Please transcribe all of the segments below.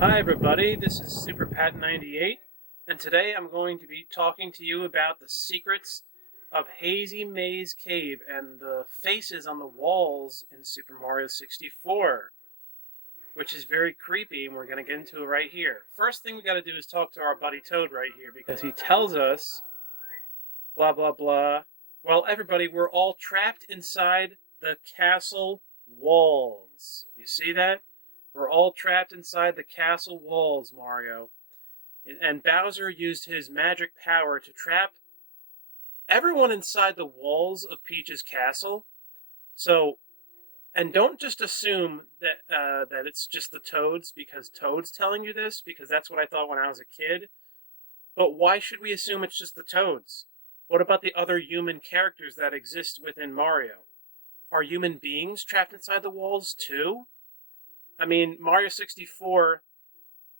Hi everybody, this is SuperPat98, and today I'm going to be talking to you about the secrets of Hazy Maze Cave and the faces on the walls in Super Mario 64, which is very creepy, and we're going to get into it right here. First thing we got to do is talk to our buddy Toad right here, because he tells us, blah blah blah, well everybody, we're all trapped inside the castle walls. You see that? We're all trapped inside the castle walls, Mario. And Bowser used his magic power to trap everyone inside the walls of Peach's castle. So, and don't just assume that it's just the Toads because Toad's telling you this, because that's what I thought when I was a kid. But why should we assume it's just the Toads? What about the other human characters that exist within Mario? Are human beings trapped inside the walls too? I mean, Mario 64,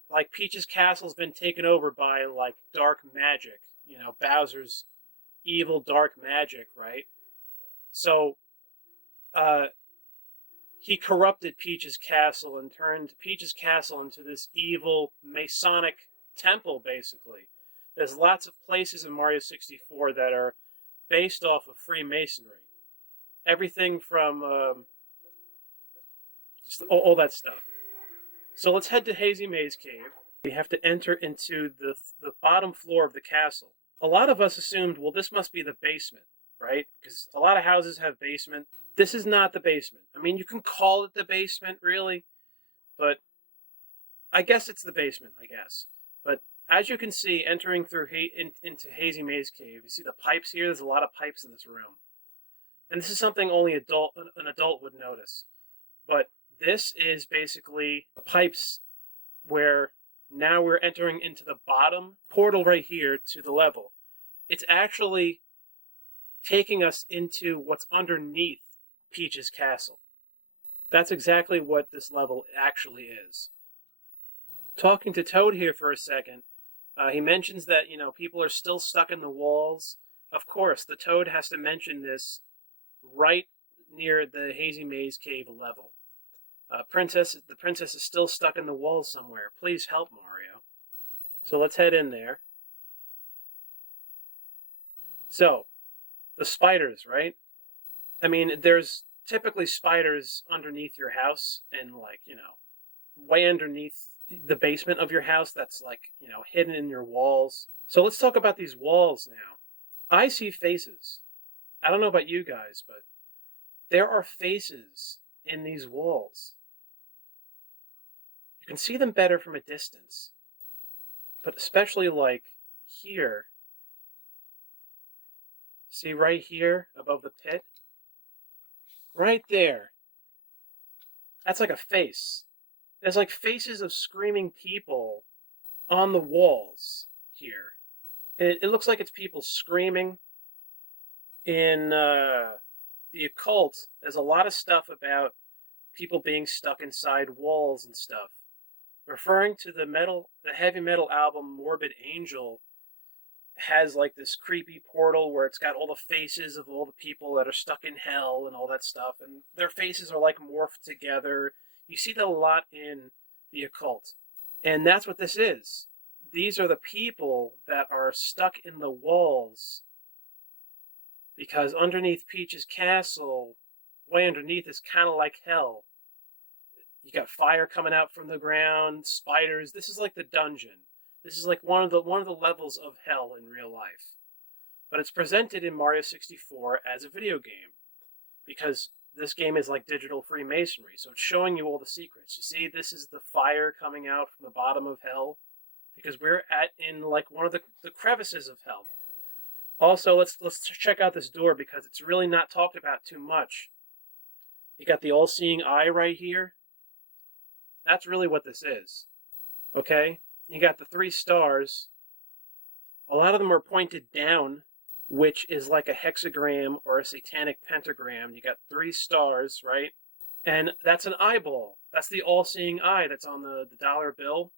like, Peach's castle's been taken over by, like, dark magic. You know, Bowser's evil dark magic, right? So, uh, he corrupted Peach's castle and turned Peach's castle into this evil Masonic temple, basically. There's lots of places in Mario 64 that are based off of Freemasonry. Everything from just all that stuff. So let's head to Hazy Maze Cave. We have to enter into the bottom floor of the castle. A lot of us assumed, well, this must be the basement, right? Because a lot of houses have basement. This is not the basement. I mean, you can call it the basement, really, but I guess it's the basement, I guess. But as you can see, entering through into Hazy Maze Cave, you see the pipes here. There's a lot of pipes in this room. And this is something only an adult would notice. But this is basically pipes where now we're entering into the bottom portal right here to the level. It's actually taking us into what's underneath Peach's castle. That's exactly what this level actually is. Talking to Toad here for a second, he mentions that, people are still stuck in the walls. Of course, the Toad has to mention this right near the Hazy Maze Cave level. The princess is still stuck in the walls somewhere. Please help, Mario. So let's head in there. So, the spiders, right? I mean, there's typically spiders underneath your house and, like, way underneath the basement of your house that's, like, hidden in your walls. So let's talk about these walls now. I see faces. I don't know about you guys, but there are faces in these walls. You can see them better from a distance. But especially, like, here. See right here above the pit? Right there. That's like a face. There's like faces of screaming people on the walls here. It looks like it's people screaming. In the occult, there's a lot of stuff about people being stuck inside walls and stuff. Referring to the heavy metal album Morbid Angel, has like this creepy portal where it's got all the faces of all the people that are stuck in hell and all that stuff, and their faces are like morphed together. You see that a lot in the occult, and that's what this is. These are the people that are stuck in the walls because underneath Peach's castle, way underneath, is kind of like hell. You got fire coming out from the ground, spiders. This is like the dungeon. This is like one of the levels of hell in real life. But it's presented in Mario 64 as a video game because this game is like digital Freemasonry. So it's showing you all the secrets. You see, this is the fire coming out from the bottom of hell because we're in like one of the crevices of hell. Also, let's check out this door because it's really not talked about too much. You got the all-seeing eye right here. That's really what this is. Okay? You got the 3 stars. A lot of them are pointed down, which is like a hexagram or a satanic pentagram. You got 3 stars, right? And that's an eyeball. That's the all-seeing eye that's on the dollar bill.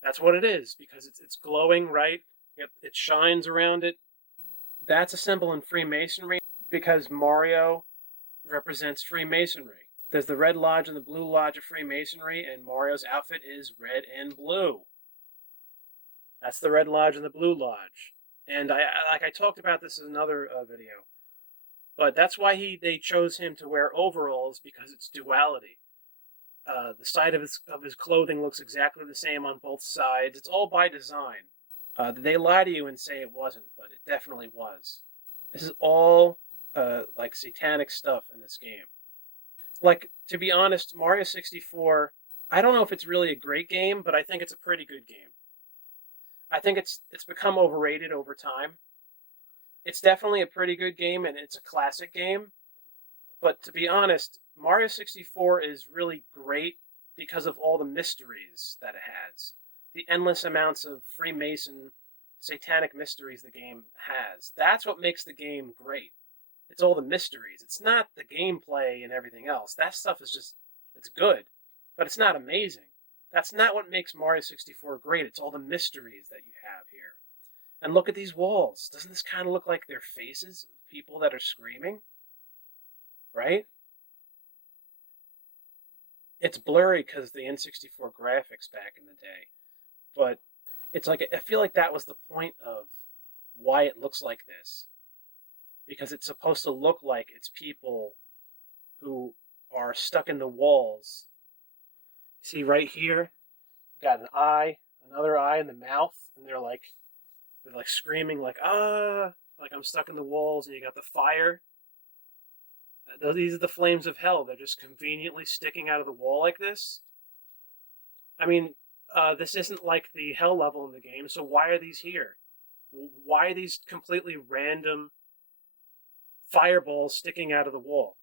That's what it is because it's glowing, right? It shines around it. That's a symbol in Freemasonry because Mario represents Freemasonry. There's the Red Lodge and the Blue Lodge of Freemasonry, and Mario's outfit is red and blue. That's the Red Lodge and the Blue Lodge. And I talked about this in another video, but that's why they chose him to wear overalls, because it's duality. The side of his clothing looks exactly the same on both sides. It's all by design. They lie to you and say it wasn't, but it definitely was. This is all like satanic stuff in this game. Like, to be honest, Mario 64, I don't know if it's really a great game, but I think it's a pretty good game. I think it's become overrated over time. It's definitely a pretty good game, and it's a classic game. But to be honest, Mario 64 is really great because of all the mysteries that it has. The endless amounts of Freemason satanic mysteries the game has. That's what makes the game great. It's all the mysteries. It's not the gameplay and everything else. That stuff is just, it's good, but it's not amazing. That's not what makes Mario 64 great. It's all the mysteries that you have here. And look at these walls. Doesn't this kind of look like they're faces of people that are screaming? Right? It's blurry because of the N64 graphics back in the day. But it's like, I feel like that was the point of why it looks like this. Because it's supposed to look like it's people who are stuck in the walls. See right here, got an eye, another eye in the mouth, and they're like screaming like, ah, like I'm stuck in the walls, and you got the fire. These are the flames of hell. They're just conveniently sticking out of the wall like this. I mean, this isn't like the hell level in the game, so why are these here? Why are these completely random fireballs sticking out of the wall?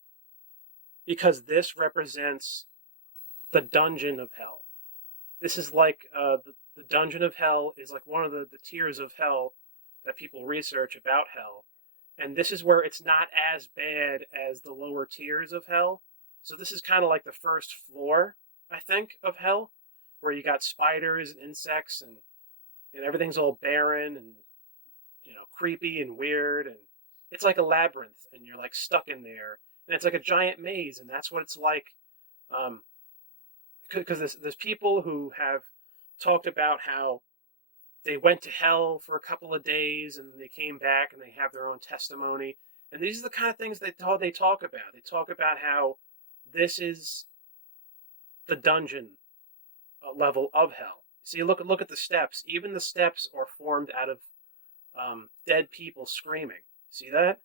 Because this represents the dungeon of hell. This is like the dungeon of hell is like one of the tiers of hell that people research about hell. And this is where it's not as bad as the lower tiers of hell. So this is kind of like the first floor, I think, of hell, where you got spiders and insects and everything's all barren and creepy and weird, and it's like a labyrinth, and you're like stuck in there, and it's like a giant maze, and that's what it's like. Because there's people who have talked about how they went to hell for a couple of days and they came back and they have their own testimony. And these are the kind of things they talk about. They talk about how this is the dungeon level of hell. See, look at the steps. Even the steps are formed out of dead people screaming. See that?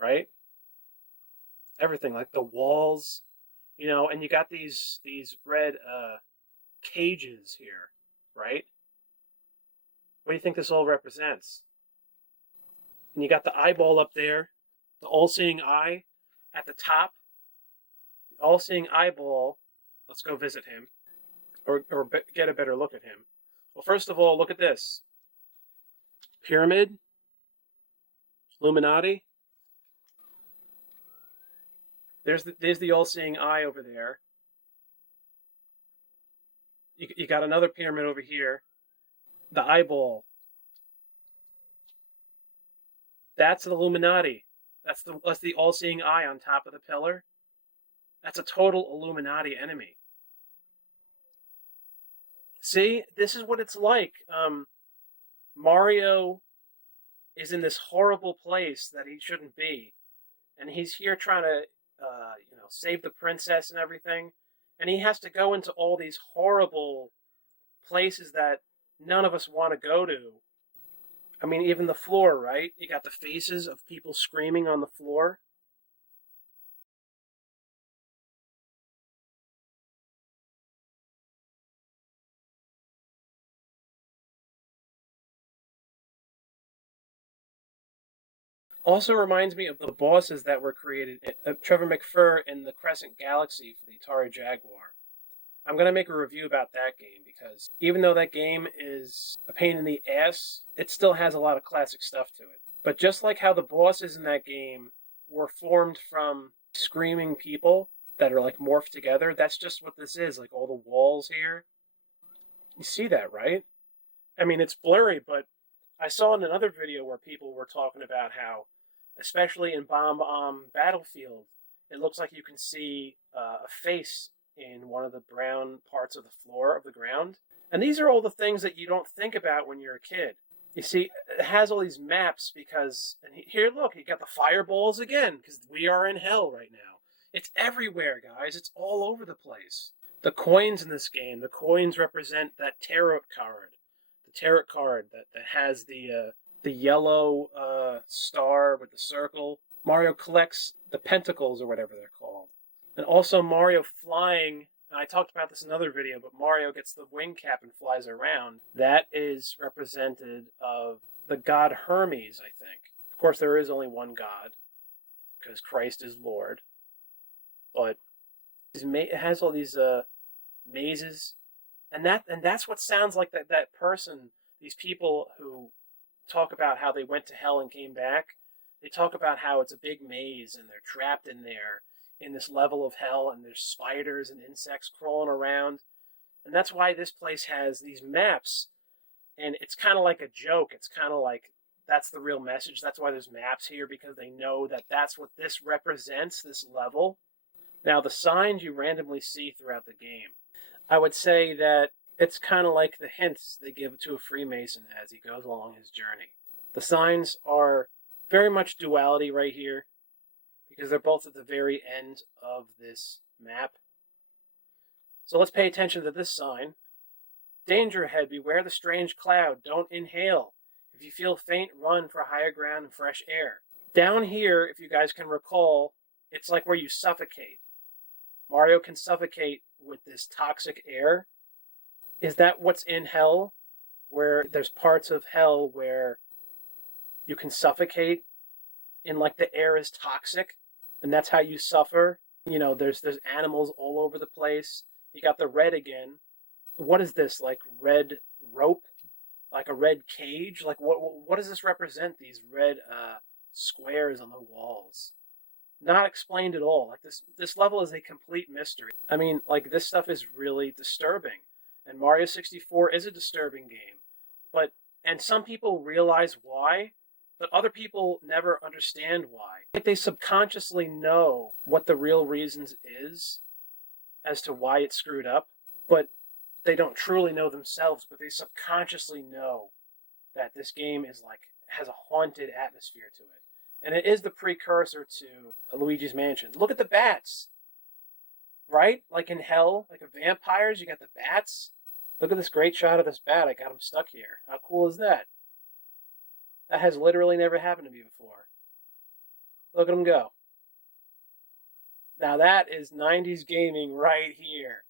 Right? Everything, like the walls, and you got these red cages here, right? What do you think this all represents? And you got the eyeball up there, the all-seeing eye at the top. The all-seeing eyeball. Let's go visit him, or get a better look at him. Well, first of all, look at this. Pyramid. Illuminati. There's the all-seeing eye over there. You got another pyramid over here. The eyeball. That's the Illuminati. That's the all-seeing eye on top of the pillar. That's a total Illuminati enemy. See, this is what it's like. Mario is in this horrible place that he shouldn't be, and he's here trying to, save the princess and everything, and he has to go into all these horrible places that none of us want to go to. I mean, even the floor, right? You got the faces of people screaming on the floor. Also reminds me of the bosses that were created, Trevor McFur in the Crescent Galaxy for the Atari Jaguar. I'm going to make a review about that game because even though that game is a pain in the ass, it still has a lot of classic stuff to it. But just like how the bosses in that game were formed from screaming people that are like morphed together, that's just what this is, like all the walls here. You see that, right? I mean, it's blurry, but I saw in another video where people were talking about how, especially in Bomb Battlefield, it looks like you can see a face in one of the brown parts of the floor of the ground. And these are all the things that you don't think about when you're a kid. You see, it has all these maps because, and here, look, you got the fireballs again, because we are in hell right now. It's everywhere, guys. It's all over the place. The coins in this game, the coins represent that tarot card. The tarot card that has the yellow star with the circle. Mario collects the pentacles, or whatever they're called. And also Mario flying, and I talked about this in another video, but Mario gets the wing cap and flies around. That is represented of the god Hermes, I think. Of course, there is only one god, because Christ is Lord. But it has all these mazes, and that's what sounds like that person, these people who talk about how they went to hell and came back. They talk about how it's a big maze and they're trapped in there in this level of hell, and there's spiders and insects crawling around. And that's why this place has these maps, and it's kind of like a joke. It's kind of like that's the real message. That's why there's maps here, because they know that that's what this represents, this level. Now, the signs you randomly see throughout the game, I would say that it's kind of like the hints they give to a Freemason as he goes along his journey. The signs are very much duality right here, because they're both at the very end of this map. So let's pay attention to this sign. Danger ahead, beware the strange cloud, don't inhale. If you feel faint, run for higher ground and fresh air. Down here, if you guys can recall, it's like where you suffocate. Mario can suffocate with this toxic air. Is that what's in hell? Where there's parts of hell where you can suffocate and like the air is toxic, and that's how you suffer. You know, there's animals all over the place. You got the red again. What is this, like red rope? Like a red cage? Like what does this represent, these red squares on the walls? Not explained at all. Like this level is a complete mystery. I mean, like, this stuff is really disturbing. And Mario 64 is a disturbing game. And some people realize why, but other people never understand why. Like, they subconsciously know what the real reasons is as to why it's screwed up, but they don't truly know themselves, but they subconsciously know that this game is like, has a haunted atmosphere to it. And it is the precursor to Luigi's Mansion. Look at the bats, right? Like in hell, like a vampires, you got the bats. Look at this great shot of this bat. I got him stuck here. How cool is that? That has literally never happened to me before. Look at him go. Now that is 90s gaming right here.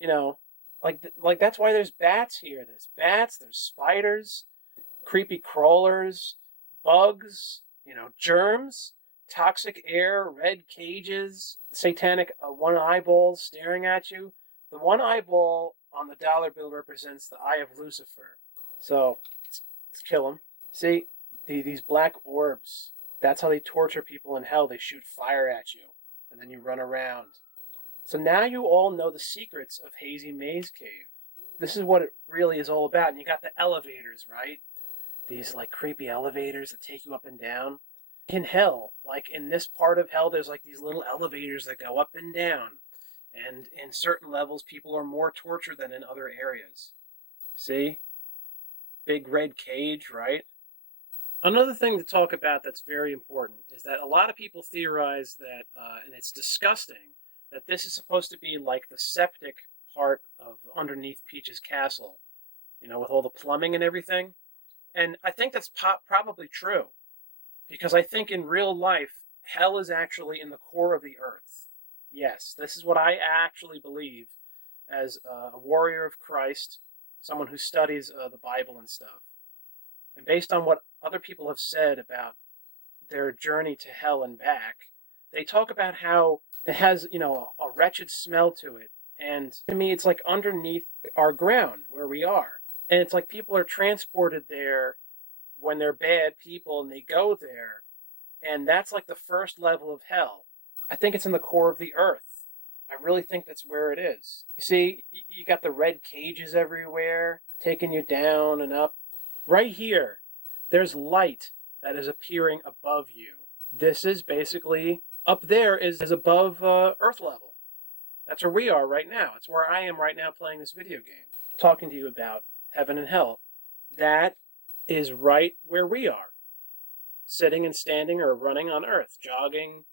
You know, like that's why there's bats here. There's bats, there's spiders, creepy crawlers, bugs, you know, germs, toxic air, red cages, satanic one eyeball staring at you. The one eyeball on the dollar bill represents the eye of Lucifer. So let's kill him. See, these black orbs, that's how they torture people in hell. They shoot fire at you, and then you run around. So now you all know the secrets of Hazy Maze Cave. This is what it really is all about. And you got the elevators, right? These like creepy elevators that take you up and down. In hell, like in this part of hell, there's like these little elevators that go up and down. And in certain levels, people are more tortured than in other areas. See? Big red cage, right? Another thing to talk about that's very important is that a lot of people theorize that, and it's disgusting, that this is supposed to be like the septic part of underneath Peach's castle, you know, with all the plumbing and everything. And I think that's probably true, because I think in real life, hell is actually in the core of the earth. Yes, this is what I actually believe as a warrior of Christ, someone who studies the Bible and stuff. And based on what other people have said about their journey to hell and back, they talk about how it has, you know, a wretched smell to it. And to me, it's like underneath our ground where we are. And it's like people are transported there when they're bad people and they go there. And that's like the first level of hell. I think it's in the core of the earth. I really think that's where it is. You see, you got the red cages everywhere, taking you down and up. Right here, there's light that is appearing above you. This is basically up there is above Earth level. That's where we are right now. It's where I am right now playing this video game, talking to you about heaven and hell. That is right where we are, sitting and standing or running on Earth, jogging,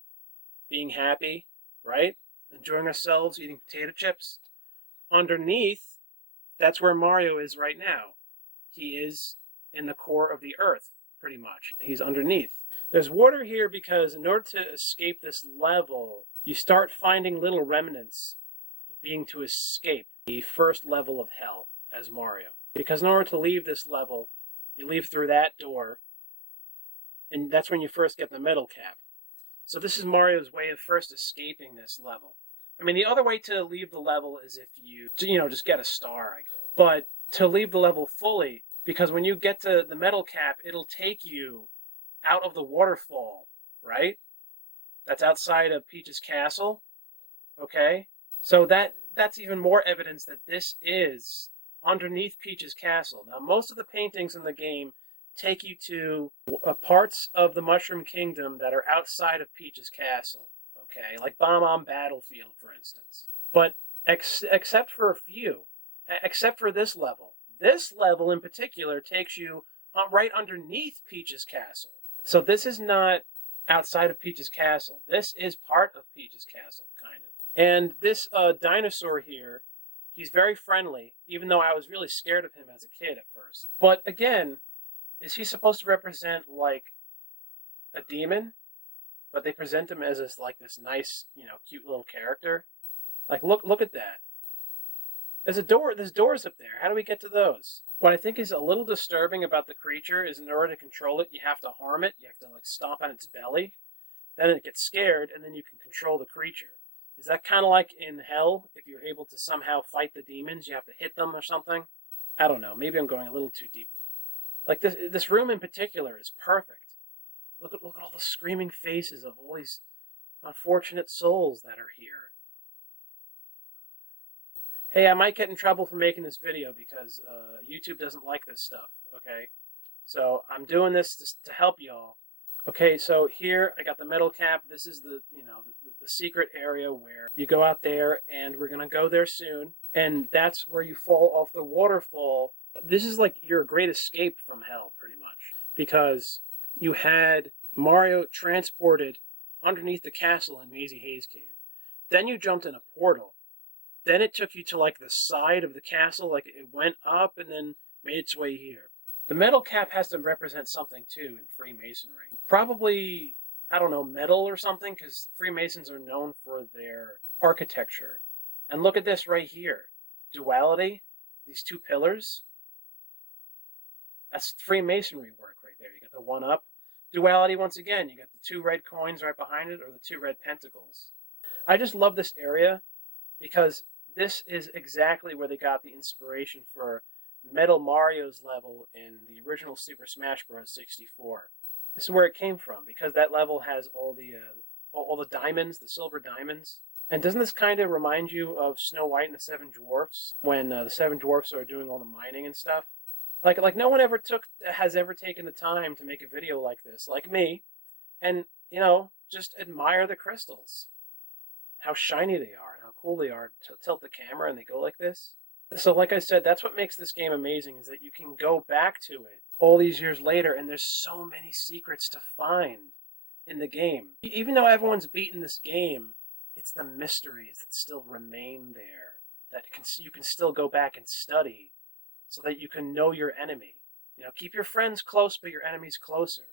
being happy, right? Enjoying ourselves, eating potato chips. Underneath, that's where Mario is right now. He is in the core of the Earth, pretty much. He's underneath. There's water here because in order to escape this level, you start finding little remnants of being to escape the first level of hell as Mario. Because in order to leave this level, you leave through that door, and that's when you first get the metal cap. So this is Mario's way of first escaping this level. I mean, the other way to leave the level is if you just get a star. But to leave the level fully, because when you get to the metal cap, it'll take you out of the waterfall, right? That's outside of Peach's castle, okay? So that's even more evidence that this is underneath Peach's castle. Now, most of the paintings in the game take you to parts of the Mushroom Kingdom that are outside of Peach's castle, okay? Like Bomb Battlefield, for instance. But except for a few, except for this level in particular takes you right underneath Peach's castle. So this is not outside of Peach's castle. This is part of Peach's castle, kind of. And this dinosaur here, he's very friendly, even though I was really scared of him as a kid at first. But again, is he supposed to represent like a demon? But they present him as this nice, cute little character. Like look at that. There's doors up there. How do we get to those? What I think is a little disturbing about the creature is in order to control it, you have to harm it. You have to stomp on its belly. Then it gets scared, and then you can control the creature. Is that kind of like in hell? If you're able to somehow fight the demons, you have to hit them or something? I don't know. Maybe I'm going a little too deep. Like this room in particular is perfect. Look at all the screaming faces of all these unfortunate souls that are here. Hey, I might get in trouble for making this video because YouTube doesn't like this stuff, okay? So I'm doing this to help y'all. Okay, so here I got the metal cap. This is the secret area where you go out there, and we're gonna go there soon. And that's where you fall off the waterfall. This is like your great escape from hell, pretty much, because you had Mario transported underneath the castle in Hazy Haze Cave. Then you jumped in a portal. Then it took you to the side of the castle, like it went up and then made its way here. The metal cap has to represent something too in Freemasonry. Probably, I don't know, metal or something, because Freemasons are known for their architecture. And look at this right here. Duality, these two pillars. That's Freemasonry work right there. You got the one up. Duality, once again, you got the two red coins right behind it, or the two red pentacles. I just love this area because this is exactly where they got the inspiration for Metal Mario's level in the original Super Smash Bros. 64. This is where it came from, because that level has all the diamonds, the silver diamonds. And doesn't this kind of remind you of Snow White and the Seven Dwarfs, when the Seven Dwarfs are doing all the mining and stuff? Like no one has ever taken the time to make a video like this, like me, and just admire the crystals, how shiny they are, and how cool they are. Tilt the camera and they go like this. So like I said, that's what makes this game amazing, is that you can go back to it all these years later, and there's so many secrets to find in the game. Even though everyone's beaten this game, it's the mysteries that still remain there that you can still go back and study so that you can know your enemy. Keep your friends close, but your enemies closer.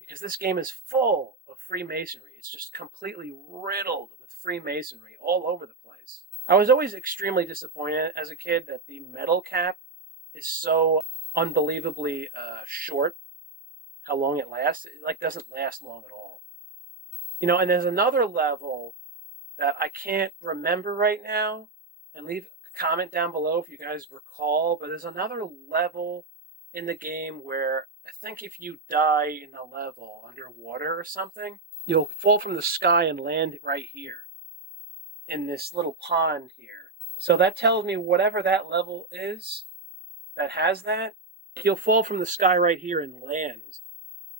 Because this game is full of Freemasonry. It's just completely riddled with Freemasonry all over the place. I was always extremely disappointed as a kid that the metal cap is so unbelievably short. How long it lasts. It doesn't last long at all. And there's another level that I can't remember right now. And leave a comment down below if you guys recall. But there's another level in the game where I think if you die in the level underwater or something, you'll fall from the sky and land right here in this little pond here. So that tells me whatever that level is that has that, you'll fall from the sky right here and land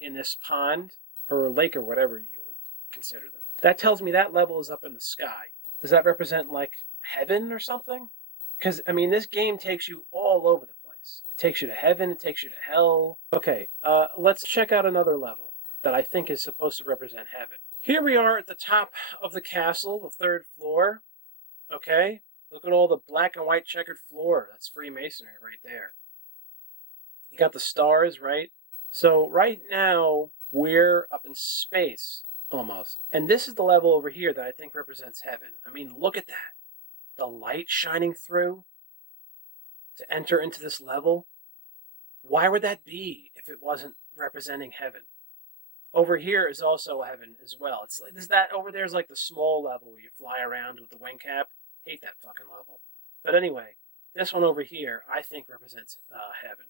in this pond or lake or whatever you would consider them. That tells me that level is up in the sky. Does that represent like heaven or something? Because, I mean, this game takes you all over the place. It takes you to heaven, it takes you to hell. Okay, let's check out another level that I think is supposed to represent heaven. Here we are at the top of the castle, the third floor. Okay, look at all the black and white checkered floor. That's Freemasonry right there. You got the stars, right? So right now, we're up in space, almost. And this is the level over here that I think represents heaven. I mean, look at that. The light shining through to enter into this level. Why would that be if it wasn't representing heaven? Over here is also heaven as well. It's like, is that over there is like the small level where you fly around with the wing cap. Hate that fucking level. But anyway, this one over here I think represents heaven.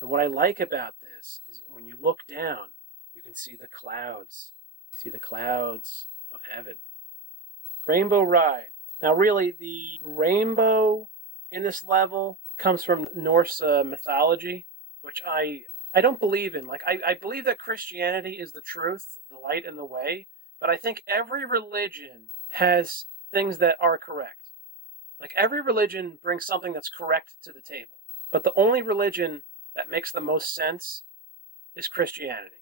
And what I like about this is when you look down, you can see the clouds. See the clouds of heaven. Rainbow Ride. Now, really, the rainbow in this level comes from Norse mythology, which I don't believe in. Like, I believe that Christianity is the truth, the light, and the way, but I think every religion has things that are correct. Like, every religion brings something that's correct to the table. But the only religion that makes the most sense is Christianity.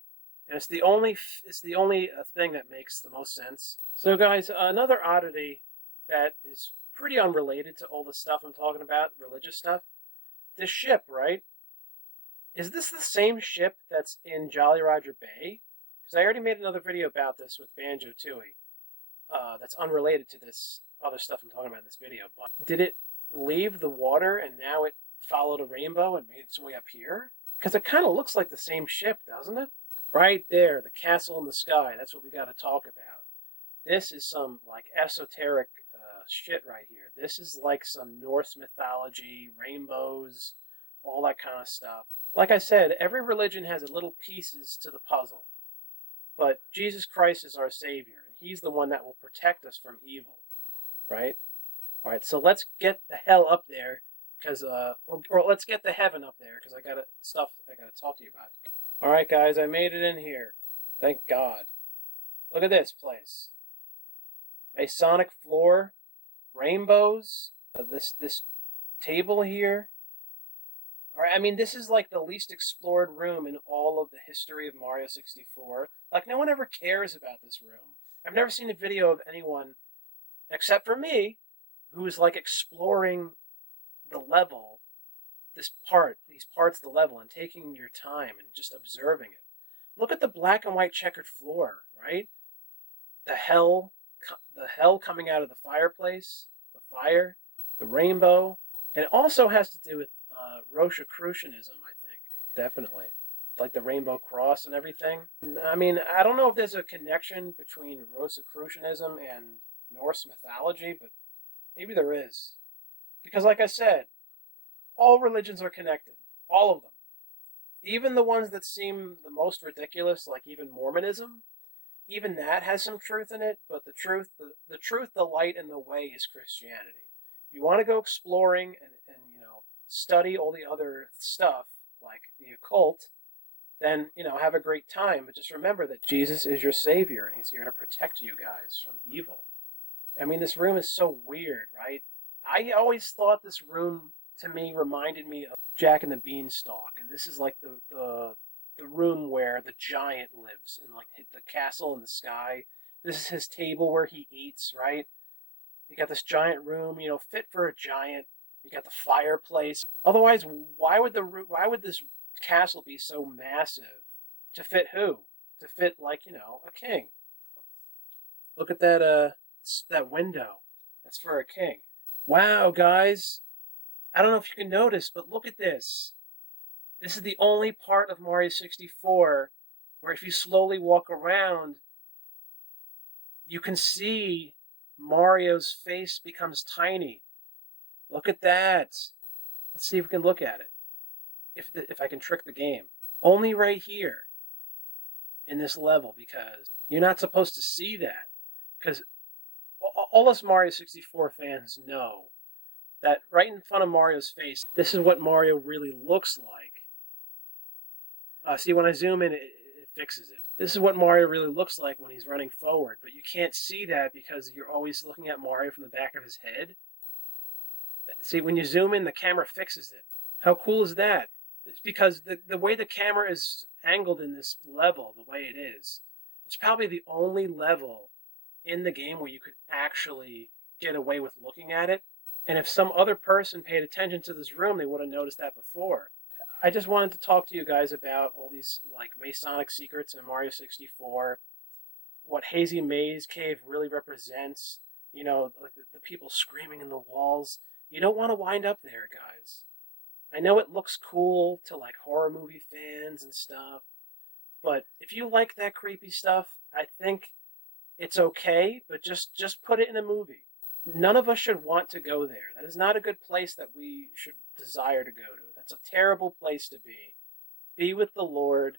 And it's the only thing that makes the most sense. So, guys, another oddity that is pretty unrelated to all the stuff I'm talking about, religious stuff. This ship, right? Is this the same ship that's in Jolly Roger Bay? Because I already made another video about this with Banjo Tooie. That's unrelated to this other stuff I'm talking about in this video. But did it leave the water and now it followed a rainbow and made its way up here? Because it kind of looks like the same ship, doesn't it? Right there, the castle in the sky. That's what we got to talk about. This is some like esoteric shit right here. This is like some Norse mythology, rainbows, all that kind of stuff. Like I said, every religion has little pieces to the puzzle. But Jesus Christ is our Savior, and He's the one that will protect us from evil, right? All right, so let's get the hell up there, because or let's get the heaven up there, because I got stuff I got to talk to you about. All right, guys, I made it in here. Thank God. Look at this place. Masonic floor, rainbows. This table here. All right, I mean, this is like the least explored room in all of the history of Mario 64. Like, no one ever cares about this room. I've never seen a video of anyone, except for me, who's like exploring the level, these parts of the level, and taking your time and just observing it. Look at the black and white checkered floor, right? The hell coming out of the fireplace, the fire, the rainbow. And it also has to do with Rosicrucianism, I think, definitely. Like the rainbow cross and everything. I mean, I don't know if there's a connection between Rosicrucianism and Norse mythology, but maybe there is. Because, like I said, all religions are connected. All of them. Even the ones that seem the most ridiculous, like even Mormonism, even that has some truth in it, but the truth, the light, and the way is Christianity. If you want to go exploring and study all the other stuff, like the occult, then, have a great time. But just remember that Jesus is your Savior, and He's here to protect you guys from evil. I mean, this room is so weird, right? I always thought this room, to me, reminded me of Jack and the Beanstalk, and this is like the room where the giant lives in like the castle in the sky. This is his table where he eats, right? You got this giant room, fit for a giant. You got the fireplace. Otherwise, why would this castle be so massive to fit who? To fit like a king. Look at that window. That's for a king. Wow, guys! I don't know if you can notice, but look at this. This is the only part of Mario 64 where if you slowly walk around, you can see Mario's face becomes tiny. Look at that. Let's see if we can look at it. If I can trick the game. Only right here in this level, because you're not supposed to see that. Because all us Mario 64 fans know that right in front of Mario's face, this is what Mario really looks like. See, when I zoom in, it fixes it. This is what Mario really looks like when he's running forward, but you can't see that because you're always looking at Mario from the back of his head. See, when you zoom in, the camera fixes it. How cool is that? It's because the way the camera is angled in this level, the way it is, it's probably the only level in the game where you could actually get away with looking at it. And if some other person paid attention to this room, they would have noticed that before. I just wanted to talk to you guys about all these like Masonic secrets in Mario 64, what Hazy Maze Cave really represents, like the people screaming in the walls. You don't want to wind up there, guys. I know it looks cool to like horror movie fans and stuff, but if you like that creepy stuff, I think it's okay, but just put it in a movie. None of us should want to go there. That is not a good place that we should desire to go to. That's a terrible place to be. Be with the Lord,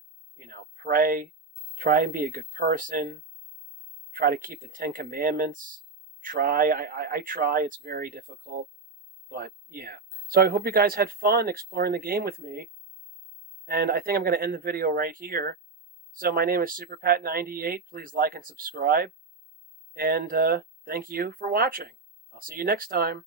pray, try and be a good person, try to keep the Ten Commandments. I try. It's very difficult, but yeah. So I hope you guys had fun exploring the game with me, and I think I'm going to end the video right here. So my name is SuperPat98. Please like and subscribe, and thank you for watching. I'll see you next time.